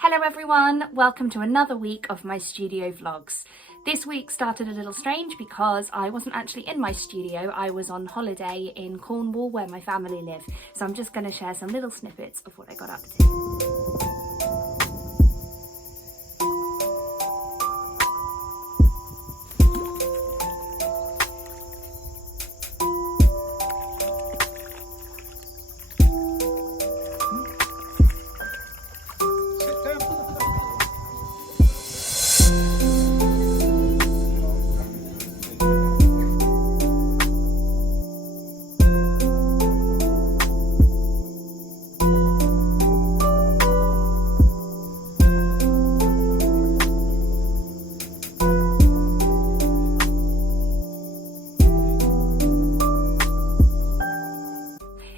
Hello everyone, welcome to another week of my studio vlogs. This week started a little strange because I wasn't actually in my studio, I was on holiday in Cornwall where my family live. So I'm just going to share some little snippets of what I got up to.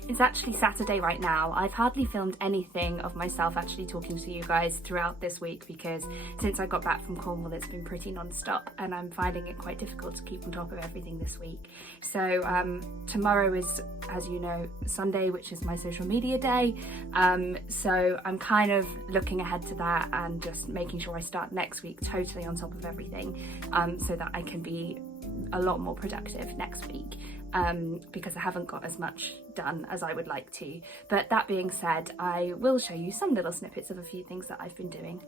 It's actually Saturday right now. I've hardly filmed anything of myself actually talking to you guys throughout this week because since I got back from Cornwall it's been pretty non-stop and I'm finding it quite difficult to keep on top of everything this week. So tomorrow is, as you know, Sunday, which is my social media day. So I'm kind of looking ahead to that and just making sure I start next week totally on top of everything so that I can be a lot more productive next week. Because I haven't got as much done as I would like to. But that being said, I will show you some little snippets of a few things that I've been doing.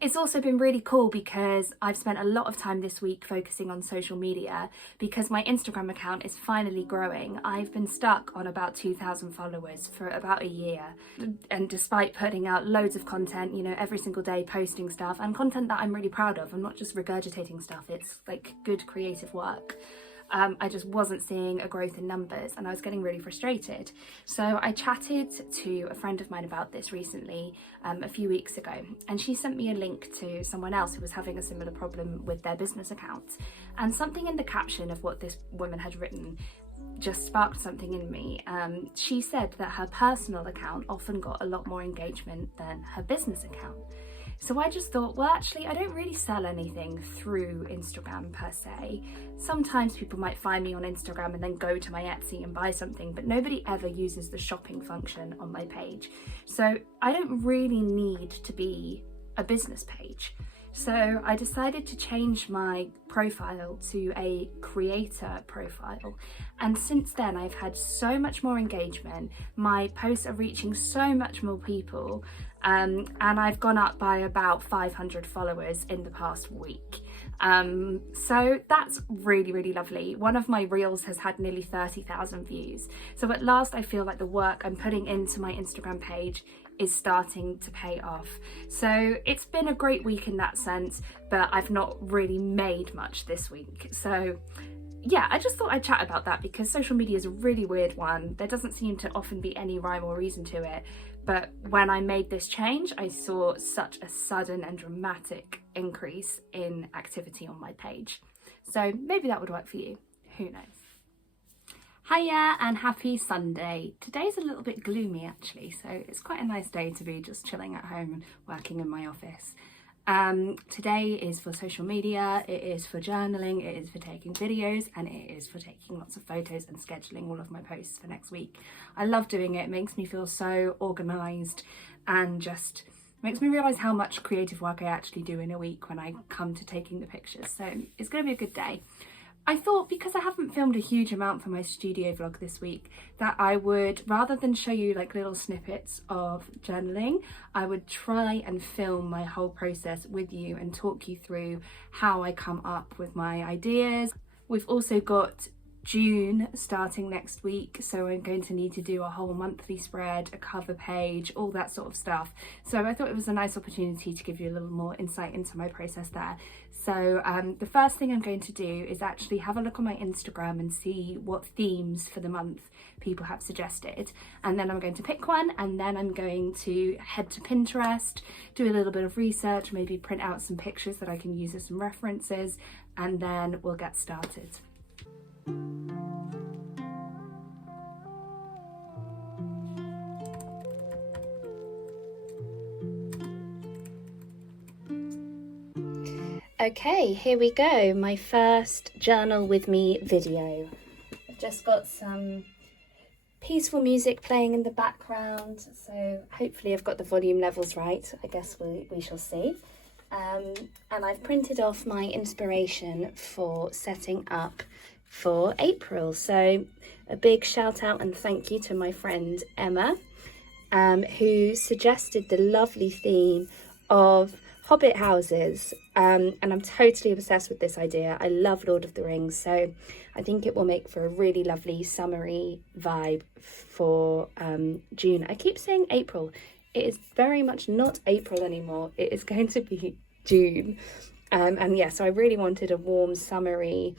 It's also been really cool because I've spent a lot of time this week focusing on social media because my Instagram account is finally growing. I've been stuck on about 2,000 followers for about a year. And despite putting out loads of content, you know, every single day posting stuff and content that I'm really proud of, I'm not just regurgitating stuff, it's like good creative work. I just wasn't seeing a growth in numbers and I was getting really frustrated. So I chatted to a friend of mine about this recently, a few weeks ago, and she sent me a link to someone else who was having a similar problem with their business accounts. And something in the caption of what this woman had written just sparked something in me. She said that her personal account often got a lot more engagement than her business account. So I just thought, well, actually, I don't really sell anything through Instagram per se. Sometimes people might find me on Instagram and then go to my Etsy and buy something, but nobody ever uses the shopping function on my page. So I don't really need to be a business page. So I decided to change my profile to a creator profile. And since then, I've had so much more engagement. My posts are reaching so much more people. And I've gone up by about 500 followers in the past week. So that's really, really lovely. One of my reels has had nearly 30,000 views. So at last I feel like the work I'm putting into my Instagram page is starting to pay off. So it's been a great week in that sense, but I've not really made much this week. So yeah, I just thought I'd chat about that because social media is a really weird one. There doesn't seem to often be any rhyme or reason to it. But when I made this change, I saw such a sudden and dramatic increase in activity on my page. So maybe that would work for you. Who knows? Hiya and happy Sunday. Today's a little bit gloomy actually, so it's quite a nice day to be just chilling at home and working in my office. Today is for social media, it is for journaling, it is for taking videos, and it is for taking lots of photos and scheduling all of my posts for next week. I love doing it. It makes me feel so organised and just makes me realise how much creative work I actually do in a week when I come to taking the pictures. So it's going to be a good day. I thought, because I haven't filmed a huge amount for my studio vlog this week, that I would, rather than show you like little snippets of journaling, I would try and film my whole process with you and talk you through how I come up with my ideas. We've also got June starting next week, so I'm going to need to do a whole monthly spread, a cover page, all that sort of stuff. So I thought it was a nice opportunity to give you a little more insight into my process there. So the first thing I'm going to do is actually have a look on my Instagram and see what themes for the month people have suggested, and then I'm going to pick one, and then I'm going to head to Pinterest, do a little bit of research, maybe print out some pictures that I can use as some references, and then we'll get started. Okay, here we go, my first journal with me video. I've just got some peaceful music playing in the background, so hopefully I've got the volume levels right. I guess we shall see. And I've printed off my inspiration for setting up for April. So a big shout out and thank you to my friend Emma, who suggested the lovely theme of Hobbit houses, and I'm totally obsessed with this idea. I love Lord of the Rings, so I think it will make for a really lovely summery vibe for June. I keep saying April. It is very much not April anymore. It is going to be June. And yeah, so I really wanted a warm summery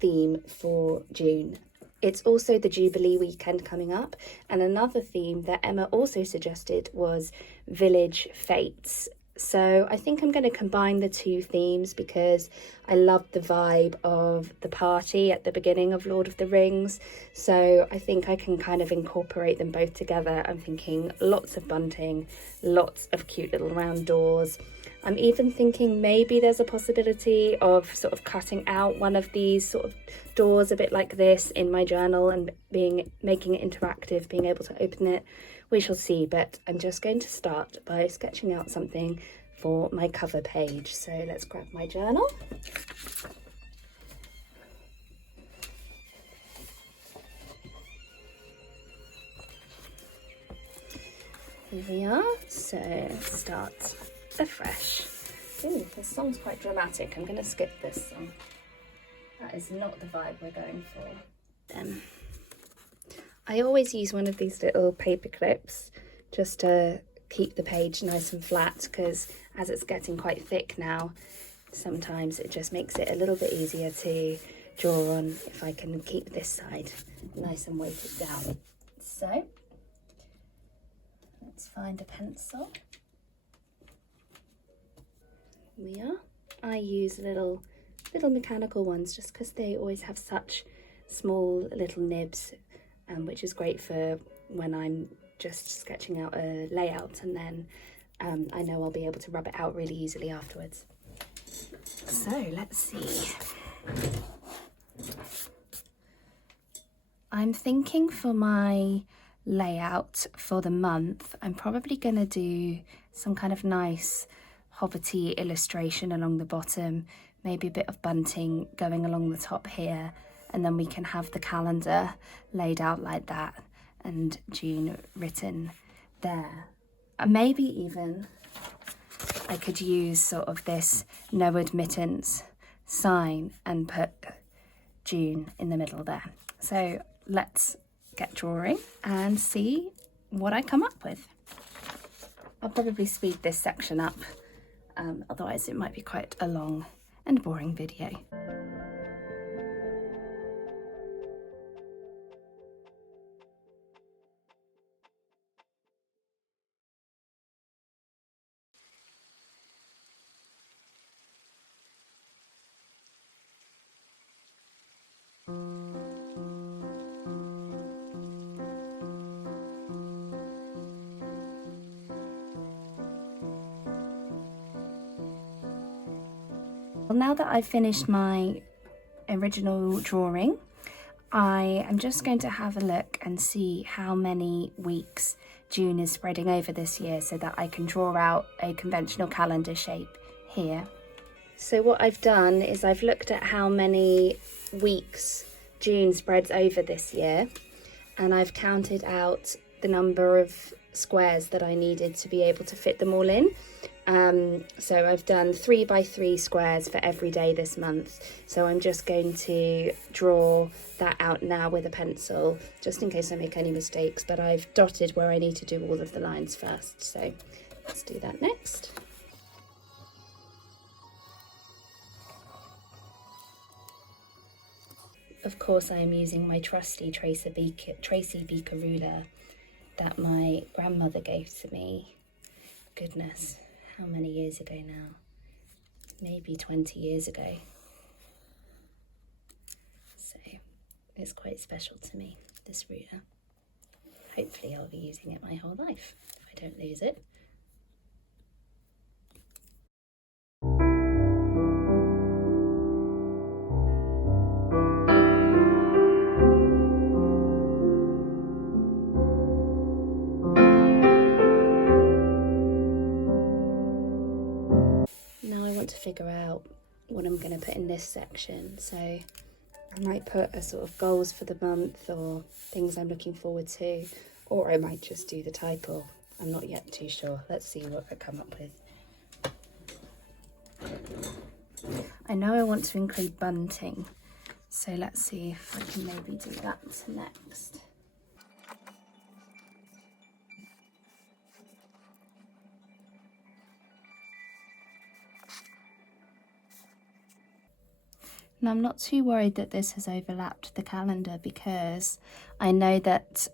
theme for June. It's also the Jubilee weekend coming up, and another theme that Emma also suggested was village fates. So I think I'm going to combine the two themes because I love the vibe of the party at the beginning of Lord of the Rings. So I think I can kind of incorporate them both together. I'm thinking lots of bunting, lots of cute little round doors. I'm even thinking maybe there's a possibility of sort of cutting out one of these sort of doors a bit like this in my journal and making it interactive, being able to open it. We shall see, but I'm just going to start by sketching out something for my cover page. So let's grab my journal. Here we are, so let's start afresh. Ooh, this song's quite dramatic. I'm going to skip this song. That is not the vibe we're going for. I always use one of these little paper clips just to keep the page nice and flat, because as it's getting quite thick now, sometimes it just makes it a little bit easier to draw on if I can keep this side nice and weighted down. So let's find a pencil. Here we are. I use little mechanical ones just because they always have such small little nibs, which is great for when I'm just sketching out a layout, and then I know I'll be able to rub it out really easily afterwards. So let's see. I'm thinking for my layout for the month, I'm probably going to do some kind of nice hobbity illustration along the bottom, maybe a bit of bunting going along the top here, and then we can have the calendar laid out like that and June written there. And maybe even I could use sort of this no admittance sign and put June in the middle there. So let's get drawing and see what I come up with. I'll probably speed this section up, otherwise it might be quite a long and boring video. Well, now that I've finished my original drawing, I am just going to have a look and see how many weeks June is spreading over this year so that I can draw out a conventional calendar shape here. So what I've done is I've looked at how many weeks June spreads over this year, and I've counted out the number of squares that I needed to be able to fit them all in. So I've done 3 by 3 squares for every day this month. So I'm just going to draw that out now with a pencil, just in case I make any mistakes, but I've dotted where I need to do all of the lines first. So let's do that next. Of course, I am using my trusty Tracy Beaker ruler that my grandmother gave to me. Goodness, how many years ago now? Maybe 20 years ago. So it's quite special to me, this ruler. Hopefully I'll be using it my whole life if I don't lose it. To figure out what I'm going to put in this section, so I might put a sort of goals for the month or things I'm looking forward to, or I might just do the title. I'm not yet too sure. Let's see what I come up with. I know I want to include bunting, so let's see if I can maybe do that next. And I'm not too worried that this has overlapped the calendar, because I know that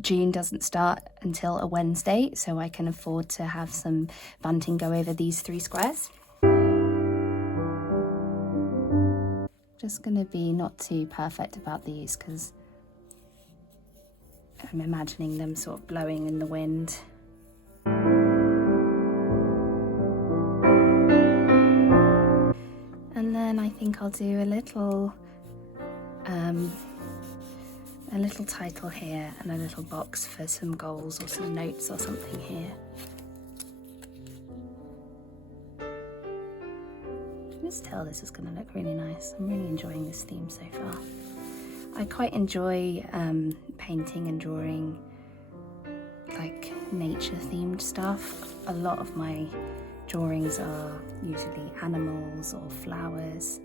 June doesn't start until a Wednesday, so I can afford to have some bunting go over these 3 squares. Just going to be not too perfect about these because I'm imagining them sort of blowing in the wind. And then I think I'll do a little title here and a little box for some goals or some notes or something here. I can just tell this is going to look really nice. I'm really enjoying this theme so far. I quite enjoy painting and drawing like nature themed stuff. A lot of my drawings are usually animals or flowers,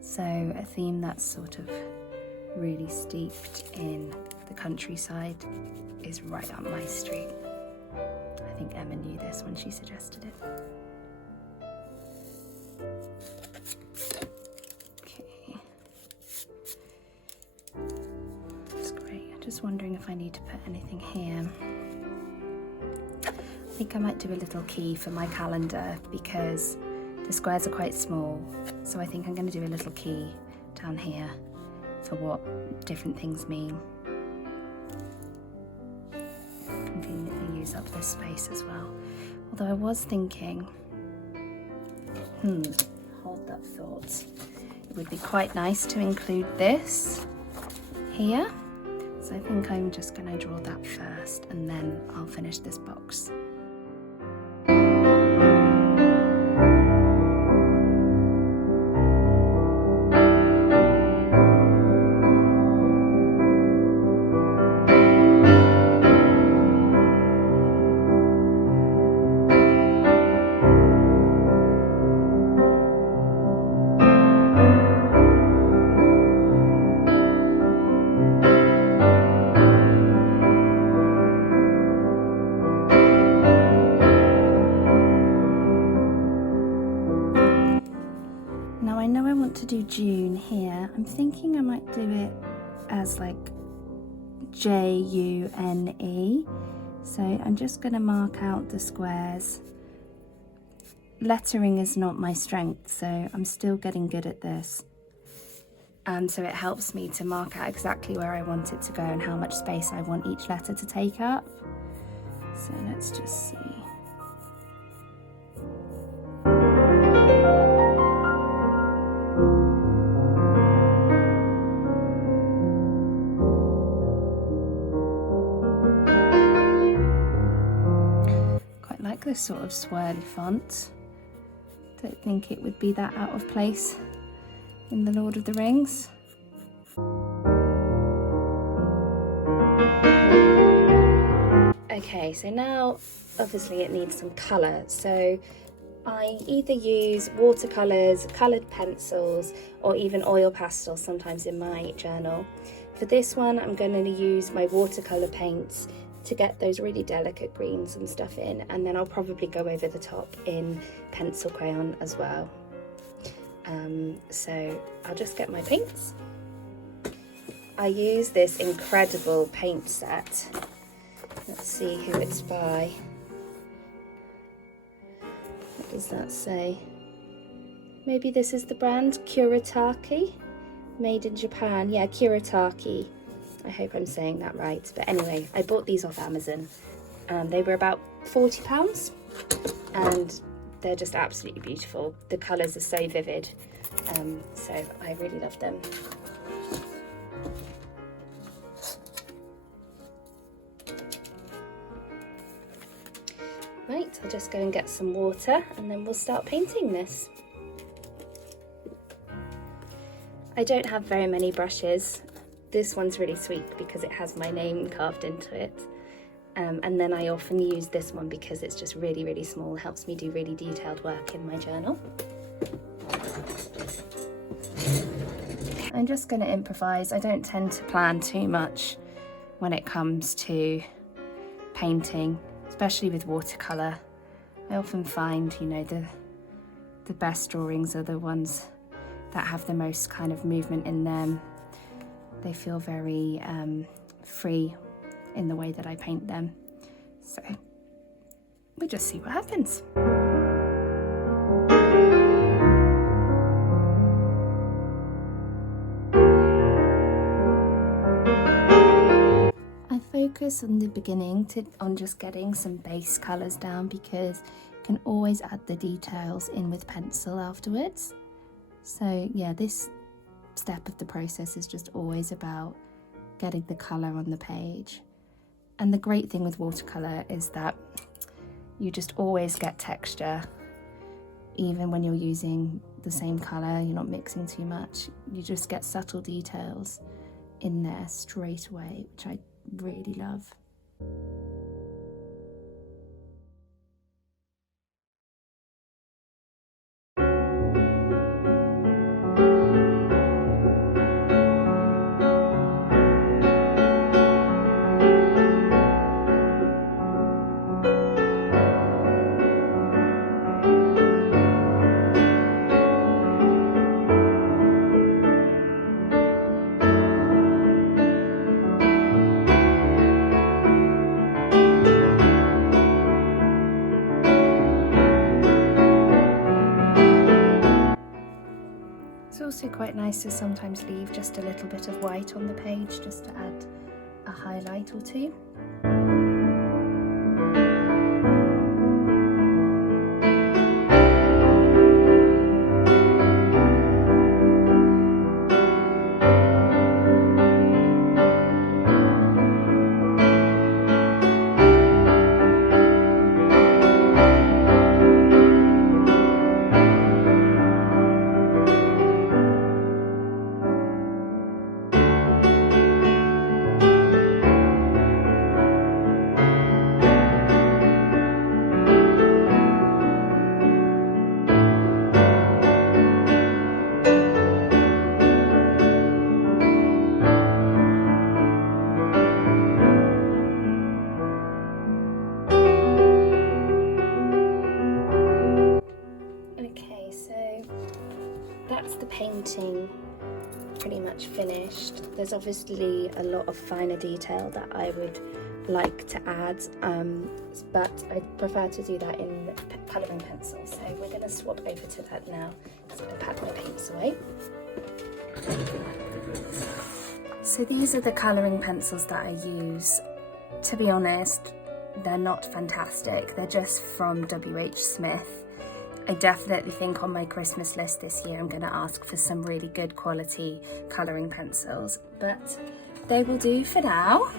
so a theme that's sort of really steeped in the countryside is right up my street. I think Emma knew this when she suggested it. Okay, that's great. I'm just wondering if I need to put anything here. I think I might do a little key for my calendar because the squares are quite small, so I think I'm going to do a little key down here for what different things mean. Conveniently use up this space as well. Although I was thinking, hold that thought. It would be quite nice to include this here. So I think I'm just going to draw that first and then I'll finish this box. Now I know I want to do June here. I'm thinking I might do it as like June. So I'm just going to mark out the squares. Lettering is not my strength, so I'm still getting good at this. And so it helps me to mark out exactly where I want it to go and how much space I want each letter to take up. So let's just see. a sort of swirly font. Don't think it would be that out of place in the Lord of the Rings. Okay, so now obviously it needs some colour, so I either use watercolours, coloured pencils, or even oil pastels sometimes in my journal. For this one, I'm going to use my watercolour paints to get those really delicate greens and stuff in, and then I'll probably go over the top in pencil crayon as well. So I'll just get my paints. I use this incredible paint set. Let's see who it's by. What does that say? Maybe this is the brand Kuretake, made in Japan. Yeah, Kuretake. I hope I'm saying that right. But anyway, I bought these off Amazon. They were about £40 and they're just absolutely beautiful. The colours are so vivid, so I really love them. Right, I'll just go and get some water and then we'll start painting this. I don't have very many brushes. This one's really sweet because it has my name carved into it. And then I often use this one because it's just really, really small, helps me do really detailed work in my journal. I'm just going to improvise. I don't tend to plan too much when it comes to painting, especially with watercolour. I often find, you know, the best drawings are the ones that have the most kind of movement in them. They feel very free in the way that I paint them. So we'll just see what happens. I focus on the beginning on just getting some base colours down because you can always add the details in with pencil afterwards. So yeah, this step of the process is just always about getting the colour on the page. And the great thing with watercolour is that you just always get texture, even when you're using the same colour, you're not mixing too much. You just get subtle details in there straight away, which I really love. It's also quite nice to sometimes leave just a little bit of white on the page just to add a highlight or two. That's the painting pretty much finished. There's obviously a lot of finer detail that I would like to add, but I prefer to do that in colouring pencil. So we're going to swap over to that now. I'm going to pack my paints away. So these are the colouring pencils that I use. To be honest, they're not fantastic. They're just from WH Smith. I definitely think on my Christmas list this year I'm going to ask for some really good quality colouring pencils, but they will do for now.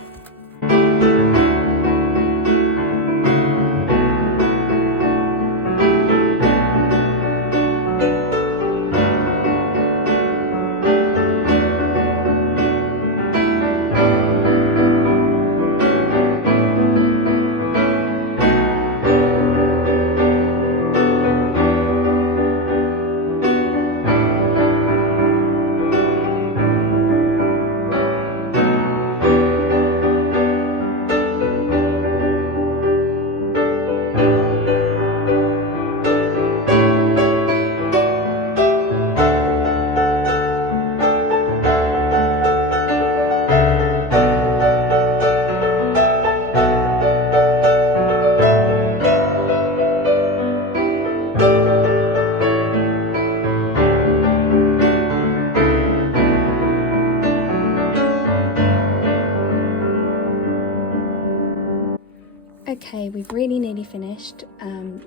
Okay, we've really nearly finished.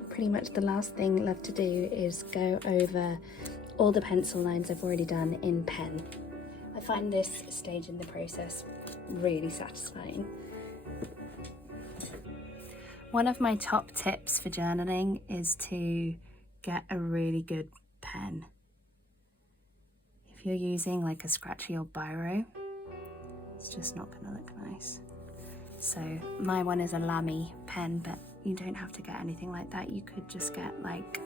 Pretty much the last thing left to do is go over all the pencil lines I've already done in pen. I find this stage in the process really satisfying. One of my top tips for journaling is to get a really good pen. If you're using like a scratchy old biro, it's just not going to look nice. So my one is a Lamy pen, but you don't have to get anything like that. You could just get like,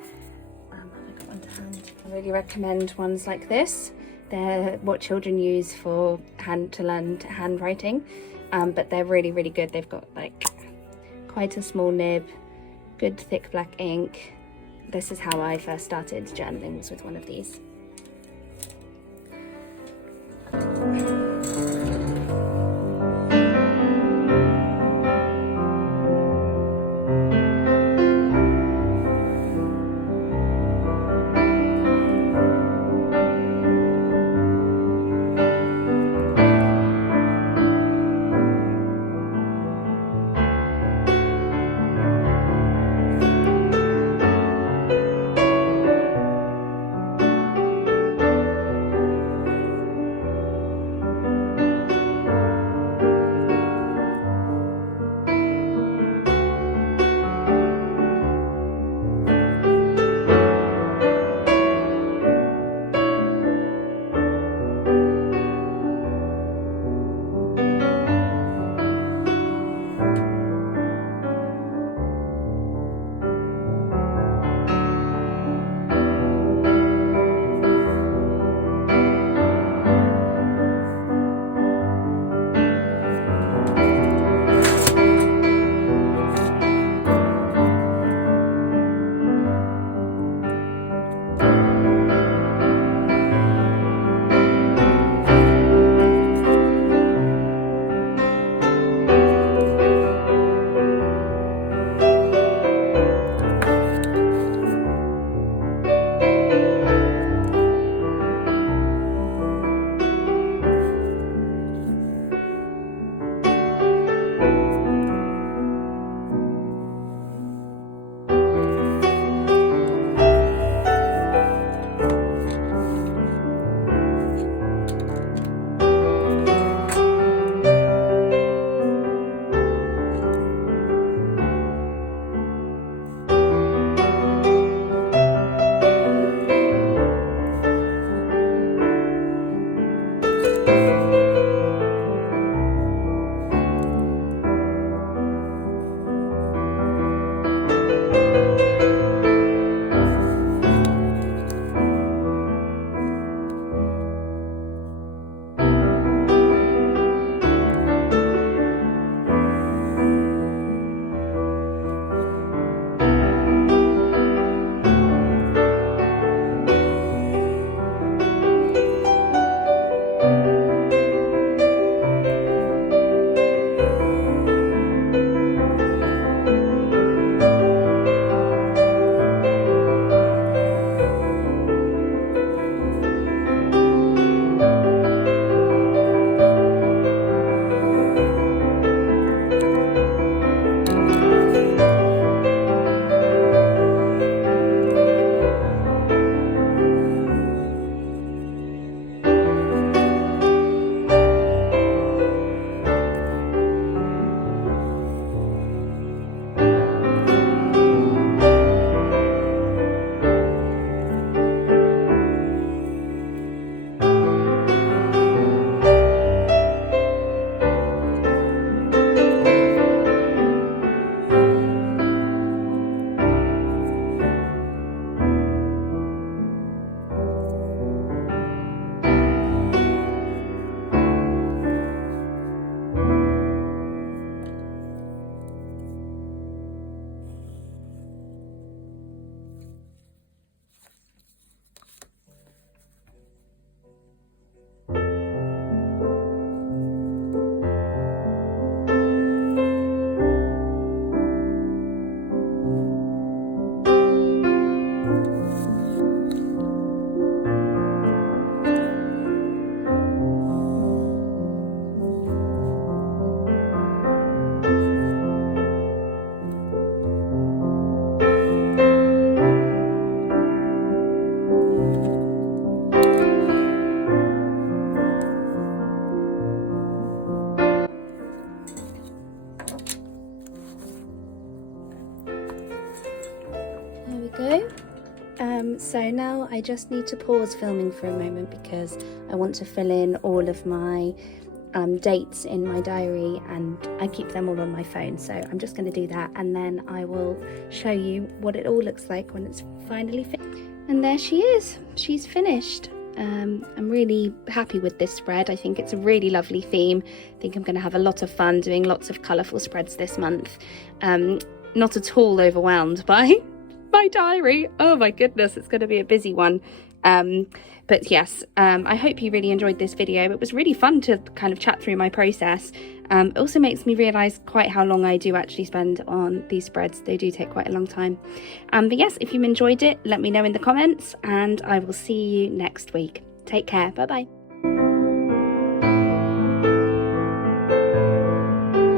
I've got one to hand. I really recommend ones like this. They're what children use for to learn handwriting, but they're really, really good. They've got like quite a small nib, good thick black ink. This is how I first started journaling, was with one of these. go. So now I just need to pause filming for a moment because I want to fill in all of my dates in my diary, and I keep them all on my phone, so I'm just going to do that, and then I will show you what it all looks like when it's finally finished. And there she is, she's finished. I'm really happy with this spread. I think it's a really lovely theme. I think I'm going to have a lot of fun doing lots of colourful spreads this month. Not at all overwhelmed by my diary. Oh my goodness, it's going to be a busy one. But yes, I hope you really enjoyed this video. It was really fun to kind of chat through my process. It also makes me realise quite how long I do actually spend on these spreads. They do take quite a long time. But yes, if you enjoyed it, let me know in the comments, and I will see you next week. Take care. Bye bye.